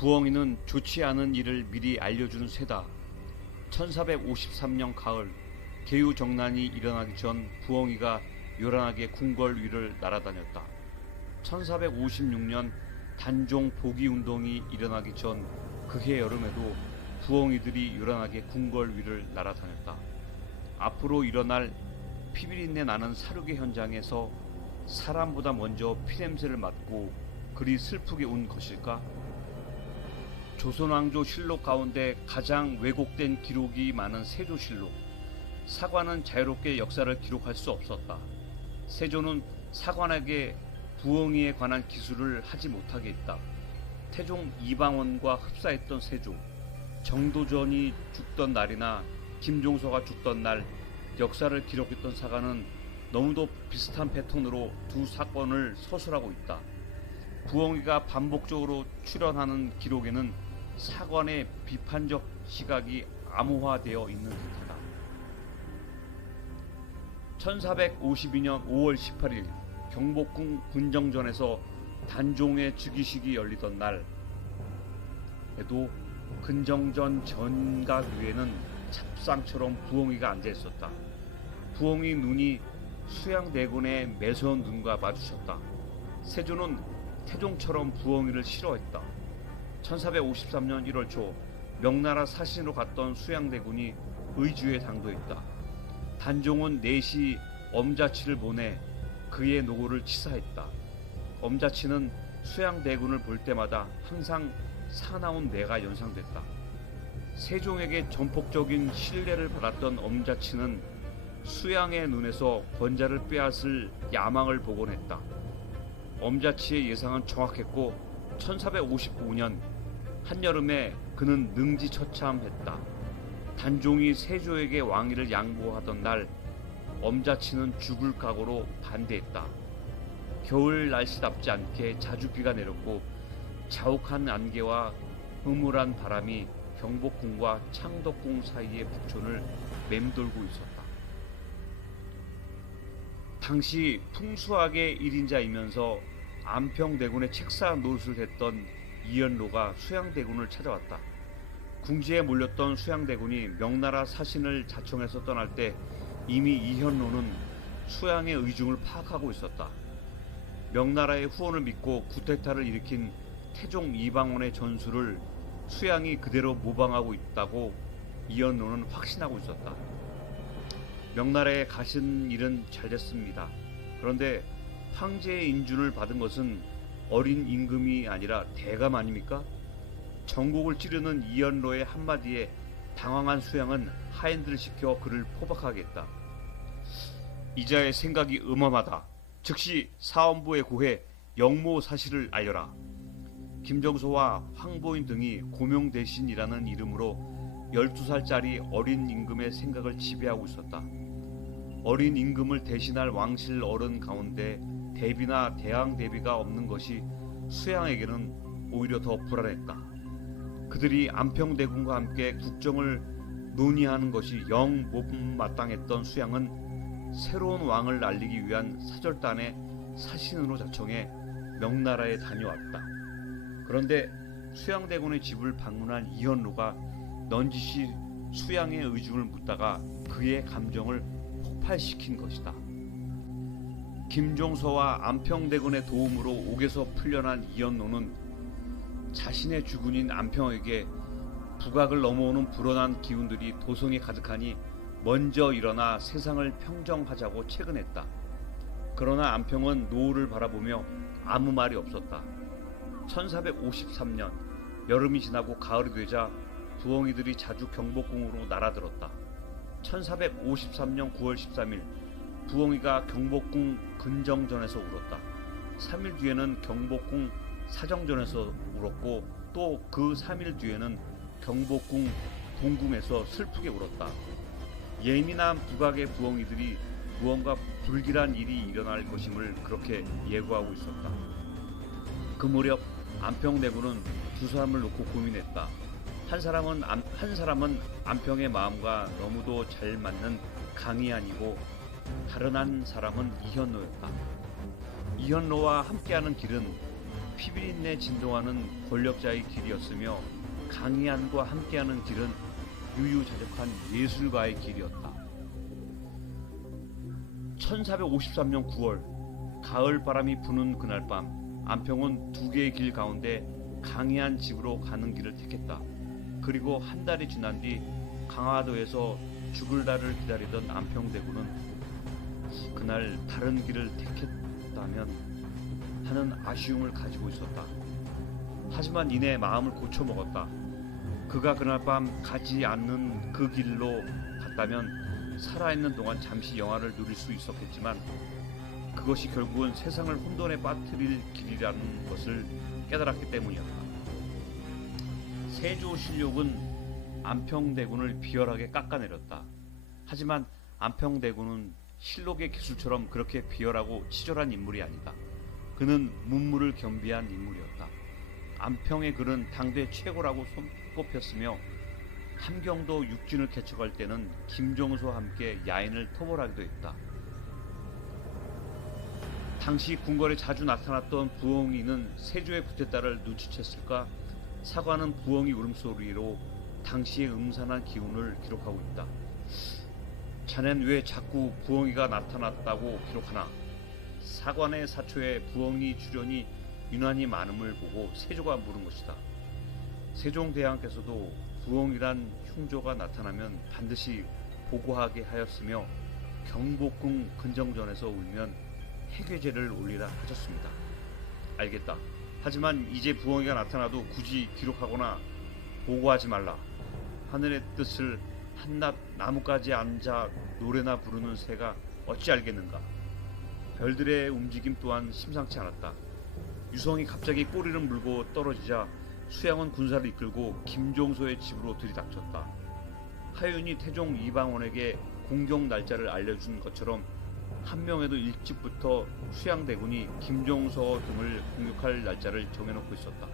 부엉이는 좋지 않은 일을 미리 알려주는 새다. 1453년 가을, 개유정난이 일어나기 전 부엉이가 요란하게 궁궐 위를 날아다녔다. 1456년 단종 복위운동이 일어나기 전 그해 여름에도 부엉이들이 요란하게 궁궐 위를 날아다녔다. 앞으로 일어날 피비린내 나는 사륙의 현장에서 사람보다 먼저 피냄새를 맡고 그리 슬프게 운 것일까? 조선왕조 실록 가운데 가장 왜곡된 기록이 많은 세조실록. 사관은 자유롭게 역사를 기록할 수 없었다. 세조는 사관에게 부엉이에 관한 기술을 하지 못하게 했다. 태종 이방원과 흡사했던 세조, 정도전이 죽던 날이나 김종서가 죽던 날 역사를 기록했던 사관은 너무도 비슷한 패턴으로 두 사건을 서술하고 있다. 부엉이가 반복적으로 출연하는 기록에는 사관의 비판적 시각이 암호화되어 있는 듯하다. 1452년 5월 18일 경복궁 군정전에서 단종의 즉위식이 열리던 날에도 근정전 전각 위에는 찹상처럼 부엉이가 앉아 있었다. 부엉이 눈이 수양대군의 매서운 눈과 마주쳤다. 세조는 태종처럼 부엉이를 싫어했다. 1453년 1월 초 명나라 사신으로 갔던 수양대군이 의주에 당도했다. 단종은 4시 엄자치를 보내 그의 노고를 치사했다. 엄자치는 수양대군을 볼 때마다 항상 사나운 내가 연상됐다. 세종에게 전폭적인 신뢰를 받았던 엄자치는 수양의 눈에서 권자를 빼앗을 야망을 보곤 했다. 엄자치의 예상은 정확했고 1455년 한여름에 그는 능지처참했다. 단종이 세조에게 왕위를 양보하던 날 엄자치는 죽을 각오로 반대했다. 겨울 날씨답지 않게 자주 비가 내렸고 자욱한 안개와 음울한 바람이 경복궁과 창덕궁 사이의 북촌을 맴돌고 있었다. 당시 풍수학의 1인자이면서 안평대군의 책사 노릇을 했던 이연로가 수양대군을 찾아왔다. 궁지에 몰렸던 수양대군이 명나라 사신을 자청해서 떠날 때 이미 이현로는 수양의 의중을 파악하고 있었다. 명나라의 후원을 믿고 구테타를 일으킨 태종 이방원의 전술을 수양이 그대로 모방하고 있다고 이현로는 확신하고 있었다. 명나라에 가신 일은 잘됐습니다. 그런데 황제의 인준을 받은 것은 어린 임금이 아니라 대감 아닙니까? 전국을 찌르는 이연로의 한마디에 당황한 수양은 하인들을 시켜 그를 포박하겠다. 이자의 생각이 음험하다. 즉시 사원부에 고해 영모 사실을 알려라. 김정소와 황보인 등이 고명대신이라는 이름으로 12살짜리 어린 임금의 생각을 지배하고 있었다. 어린 임금을 대신할 왕실 어른 가운데 대비나 대항 대비가 없는 것이 수양에게는 오히려 더 불안했다. 그들이 안평대군과 함께 국정을 논의하는 것이 영 못마땅했던 수양은 새로운 왕을 알리기 위한 사절단의 사신으로 자청해 명나라에 다녀왔다. 그런데 수양대군의 집을 방문한 이현로가 넌지시 수양의 의중을 묻다가 그의 감정을 폭발시킨 것이다. 김종서와 안평대군의 도움으로 옥에서 풀려난 이현로는 자신의 주군인 안평에게 북악을 넘어오는 불온한 기운들이 도성에 가득하니 먼저 일어나 세상을 평정하자고 채근했다. 그러나 안평은 노을을 바라보며 아무 말이 없었다. 1453년 여름이 지나고 가을이 되자 부엉이들이 자주 경복궁으로 날아들었다. 1453년 9월 13일 부엉이가 경복궁 근정전에서 울었다. 3일 뒤에는 경복궁 사정전에서 울었고 또 그 3일 뒤에는 경복궁 동궁에서 슬프게 울었다. 예민한 북악의 부엉이들이 무언가 불길한 일이 일어날 것임을 그렇게 예고하고 있었다. 그 무렵 안평대군은 두 사람을 놓고 고민했다. 한 사람은 안평의 마음과 너무도 잘 맞는 강희안이고 다른 한 사람은 이현로였다. 이현로와 함께하는 길은 피비린내 진동하는 권력자의 길이었으며 강희안과 함께하는 길은 유유자적한 예술가의 길이었다. 1453년 9월 가을 바람이 부는 그날 밤 안평은 두 개의 길 가운데 강희안 집으로 가는 길을 택했다. 그리고 한 달이 지난 뒤 강화도에서 죽을 날을 기다리던 안평대군은 그날 다른 길을 택했다면 하는 아쉬움을 가지고 있었다. 하지만 이내 마음을 고쳐먹었다. 그가 그날 밤 가지 않는 그 길로 갔다면 살아있는 동안 잠시 영화를 누릴 수 있었겠지만 그것이 결국은 세상을 혼돈에 빠뜨릴 길이라는 것을 깨달았기 때문이었다. 세조실록은 안평대군을 비열하게 깎아내렸다. 하지만 안평대군은 실록의 기술처럼 그렇게 비열하고 치졸한 인물이 아니다. 그는 문무를 겸비한 인물이었다. 안평의 글은 당대 최고라고 손꼽혔으며 함경도 육진을 개척할 때는 김종서와 함께 야인을 토벌하기도 했다. 당시 궁궐에 자주 나타났던 부엉이는 세조의 부태딸을 눈치챘을까? 사관은 부엉이 울음소리로 당시의 음산한 기운을 기록하고 있다. 자넨 왜 자꾸 부엉이가 나타났다고 기록하나? 사관의 사초에 부엉이 출연이 유난히 많음을 보고 세조가 물은 것이다. 세종대왕께서도 부엉이란 흉조가 나타나면 반드시 보고하게 하였으며 경복궁 근정전에서 울면 해괴제를 올리라 하셨습니다. 알겠다. 하지만 이제 부엉이가 나타나도 굳이 기록하거나 보고하지 말라. 하늘의 뜻을 한낱 나뭇가지에 앉아 노래나 부르는 새가 어찌 알겠는가. 별들의 움직임 또한 심상치 않았다. 유성이 갑자기 꼬리를 물고 떨어지자 수양은 군사를 이끌고 김종서의 집으로 들이닥쳤다. 하윤이 태종 이방원에게 공격 날짜를 알려준 것처럼 한명에도 일찍부터 수양대군이 김종서 등을 공격할 날짜를 정해놓고 있었다.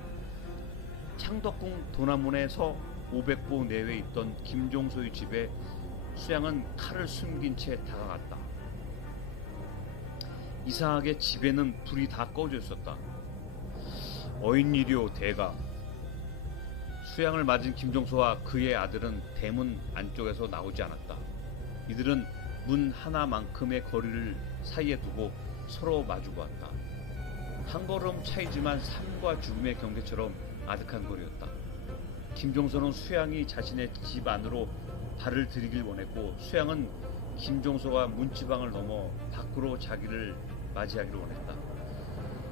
창덕궁 도남문에서 500보 내외에 있던 김종서의 집에 수양은 칼을 숨긴 채 다가갔다. 이상하게 집에는 불이 다 꺼져 있었다. 어인일이오 대가. 수양을 맞은 김종서와 그의 아들은 대문 안쪽에서 나오지 않았다. 이들은 문 하나만큼의 거리를 사이에 두고 서로 마주보았다. 한 걸음 차이지만 삶과 죽음의 경계처럼 아득한 거리였다. 김종서는 수양이 자신의 집 안으로 발을 들이길 원했고 수양은 김종서가 문지방을 넘어 밖으로 자기를 맞이하기를 원했다.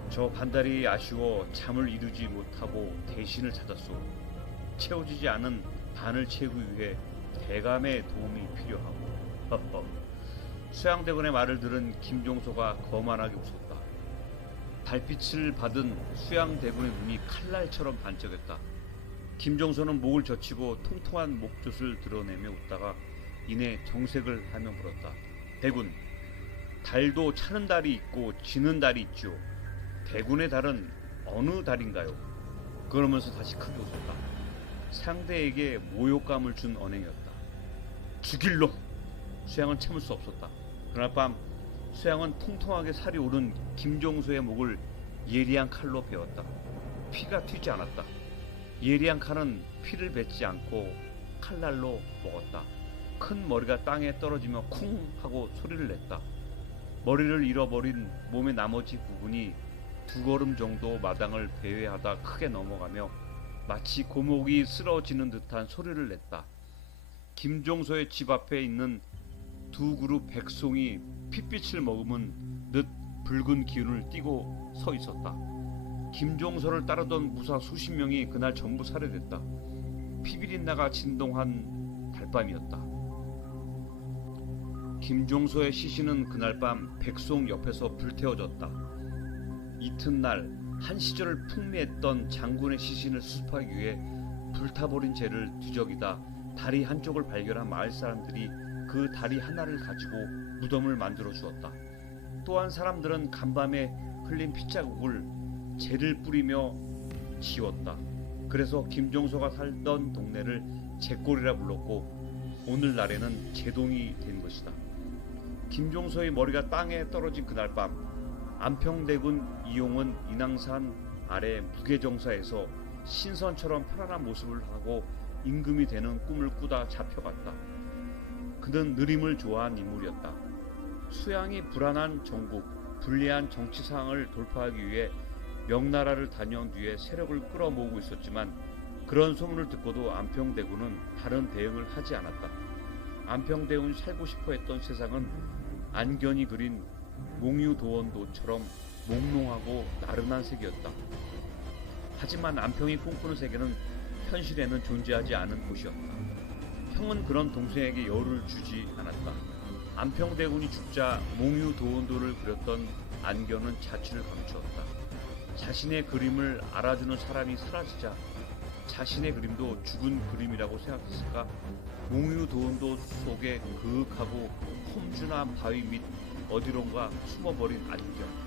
저 반달이 아쉬워 잠을 이루지 못하고 대신을 찾았소. 채워지지 않은 반을 채우기 위해 대감의 도움이 필요하고. 수양대군의 말을 들은 김종서가 거만하게 웃었다. 달빛을 받은 수양대군의 눈이 칼날처럼 반짝였다. 김종서는 목을 젖히고 통통한 목젖을 드러내며 웃다가 이내 정색을 하며 물었다. 대군, 달도 차는 달이 있고 지는 달이 있지요. 대군의 달은 어느 달인가요? 그러면서 다시 크게 웃었다. 상대에게 모욕감을 준 언행이었다. 죽일 놈! 수양은 참을 수 없었다. 그날 밤 수양은 통통하게 살이 오른 김종서의 목을 예리한 칼로 베었다. 피가 튀지 않았다. 예리한 칼은 피를 뱉지 않고 칼날로 먹었다. 큰 머리가 땅에 떨어지며 쿵 하고 소리를 냈다. 머리를 잃어버린 몸의 나머지 부분이 두 걸음 정도 마당을 배회하다 크게 넘어가며 마치 고목이 쓰러지는 듯한 소리를 냈다. 김종서의 집 앞에 있는 두 그룹 백송이 핏빛을 머금은 듯 붉은 기운을 띠고 서 있었다. 김종서를 따르던 무사 수십 명이 그날 전부 살해됐다. 피비린내가 진동한 달밤이었다. 김종서의 시신은 그날 밤 백송 옆에서 불태워졌다. 이튿날 한 시절을 풍미했던 장군의 시신을 수습하기 위해 불타버린 재를 뒤적이다 다리 한쪽을 발견한 마을 사람들이 그 다리 하나를 가지고 무덤을 만들어 주었다. 또한 사람들은 간밤에 흘린 핏자국을 재를 뿌리며 지웠다. 그래서 김종서가 살던 동네를 재골이라 불렀고 오늘날에는 재동이 된 것이다. 김종서의 머리가 땅에 떨어진 그날 밤 안평대군 이용은 인왕산 아래 무게정사에서 신선처럼 편안한 모습을 하고 임금이 되는 꿈을 꾸다 잡혀갔다. 그는 느림을 좋아한 인물이었다. 수양이 불안한 정국, 불리한 정치 상황을 돌파하기 위해 명나라를 다녀온 뒤에 세력을 끌어모으고 있었지만 그런 소문을 듣고도 안평대군은 다른 대응을 하지 않았다. 안평대군이 살고 싶어 했던 세상은 안견이 그린 몽유도원도처럼 몽롱하고 나른한 세계였다. 하지만 안평이 꿈꾸는 세계는 현실에는 존재하지 않은 곳이었다. 형은 그런 동생에게 여유를 주지 않았다. 안평대군이 죽자 몽유도원도를 그렸던 안견은 자취를 감추었다. 자신의 그림을 알아주는 사람이 사라지자 자신의 그림도 죽은 그림이라고 생각했을까? 몽유도원도 속에 그윽하고 험준한 바위 밑 어디론가 숨어버린 안견.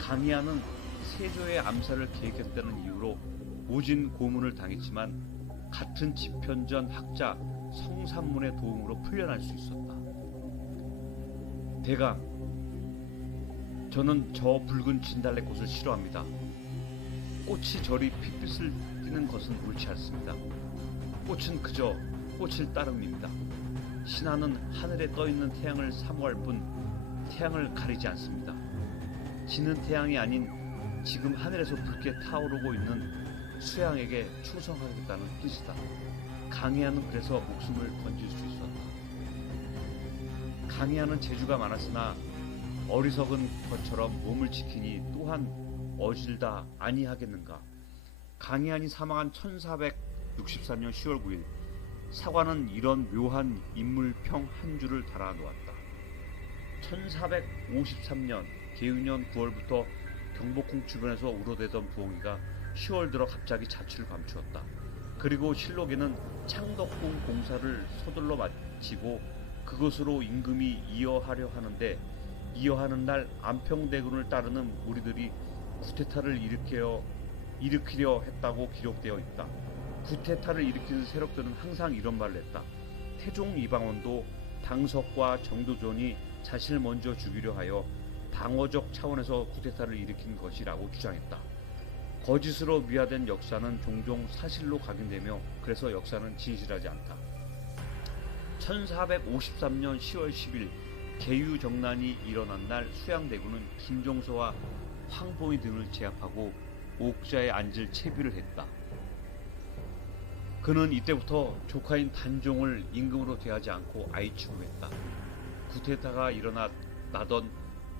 강희안은 세조의 암살을 계획했다는 이유로 모진 고문을 당했지만 같은 집현전 학자 성산문의 도움으로 풀려날 수 있었다. 대강, 저는 저 붉은 진달래꽃을 싫어합니다. 꽃이 저리 핏빛을 띠는 것은 옳지 않습니다. 꽃은 그저 꽃을 따름입니다. 신하는 하늘에 떠있는 태양을 사모할 뿐 태양을 가리지 않습니다. 지는 태양이 아닌 지금 하늘에서 붉게 타오르고 있는 수양에게 충성하겠다는 뜻이다. 강희안은 그래서 목숨을 건질 수 있었다. 강희안은 재주가 많았으나 어리석은 것처럼 몸을 지키니 또한 어질다 아니하겠는가. 강희안이 사망한 1463년 10월 9일 사관은 이런 묘한 인물평 한 줄을 달아놓았다. 1453년 계유년 9월부터 경복궁 주변에서 우러대던 부엉이가 10월 들어 갑자기 자취를 감추었다. 그리고 실록에는 창덕궁 공사를 서둘러 마치고 그것으로 임금이 이어하려 하는데 이어하는 날 안평대군을 따르는 무리들이 쿠데타를 일으키려 했다고 기록되어 있다. 쿠데타를 일으키는 세력들은 항상 이런 말을 했다. 태종 이방원도 당석과 정도전이 자신을 먼저 죽이려 하여 방어적 차원에서 쿠데타를 일으킨 것이라고 주장했다. 거짓으로 미화된 역사는 종종 사실로 각인되며 그래서 역사는 진실하지 않다. 1453년 10월 10일 계유정난이 일어난 날 수양대군은 김종서와 황보이 등을 제압하고 옥자에 앉을 채비를 했다. 그는 이때부터 조카인 단종을 임금으로 대하지 않고 아이 취급했다. 쿠데타가 일어나던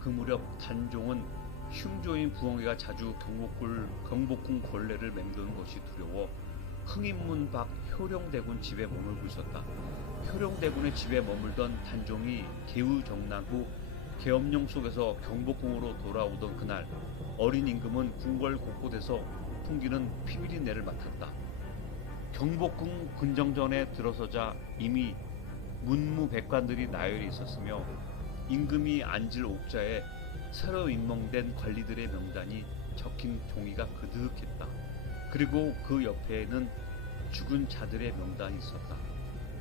그 무렵 단종은 흉조인 부엉이가 자주 경복궁 걸레를 맴도는 것이 두려워 흥인문 밖 효령대군 집에 머물고 있었다. 효령대군의 집에 머물던 단종이 계우정난 후 계엄령 속에서 경복궁으로 돌아오던 그날 어린 임금은 궁궐 곳곳에서 풍기는 피비린내를 맡았다. 경복궁 근정전에 들어서자 이미 문무백관들이 나열해 있었으며 임금이 앉을 옥자에 새로 임명된 관리들의 명단이 적힌 종이가 그득했다. 그리고 그 옆에는 죽은 자들의 명단이 있었다.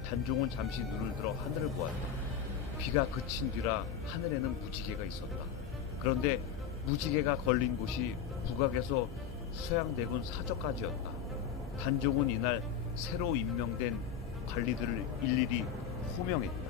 단종은 잠시 눈을 들어 하늘을 보았다. 비가 그친 뒤라 하늘에는 무지개가 있었다. 그런데 무지개가 걸린 곳이 북악에서 수양대군 사저까지였다. 단종은 이날 새로 임명된 관리들을 일일이 호명했다.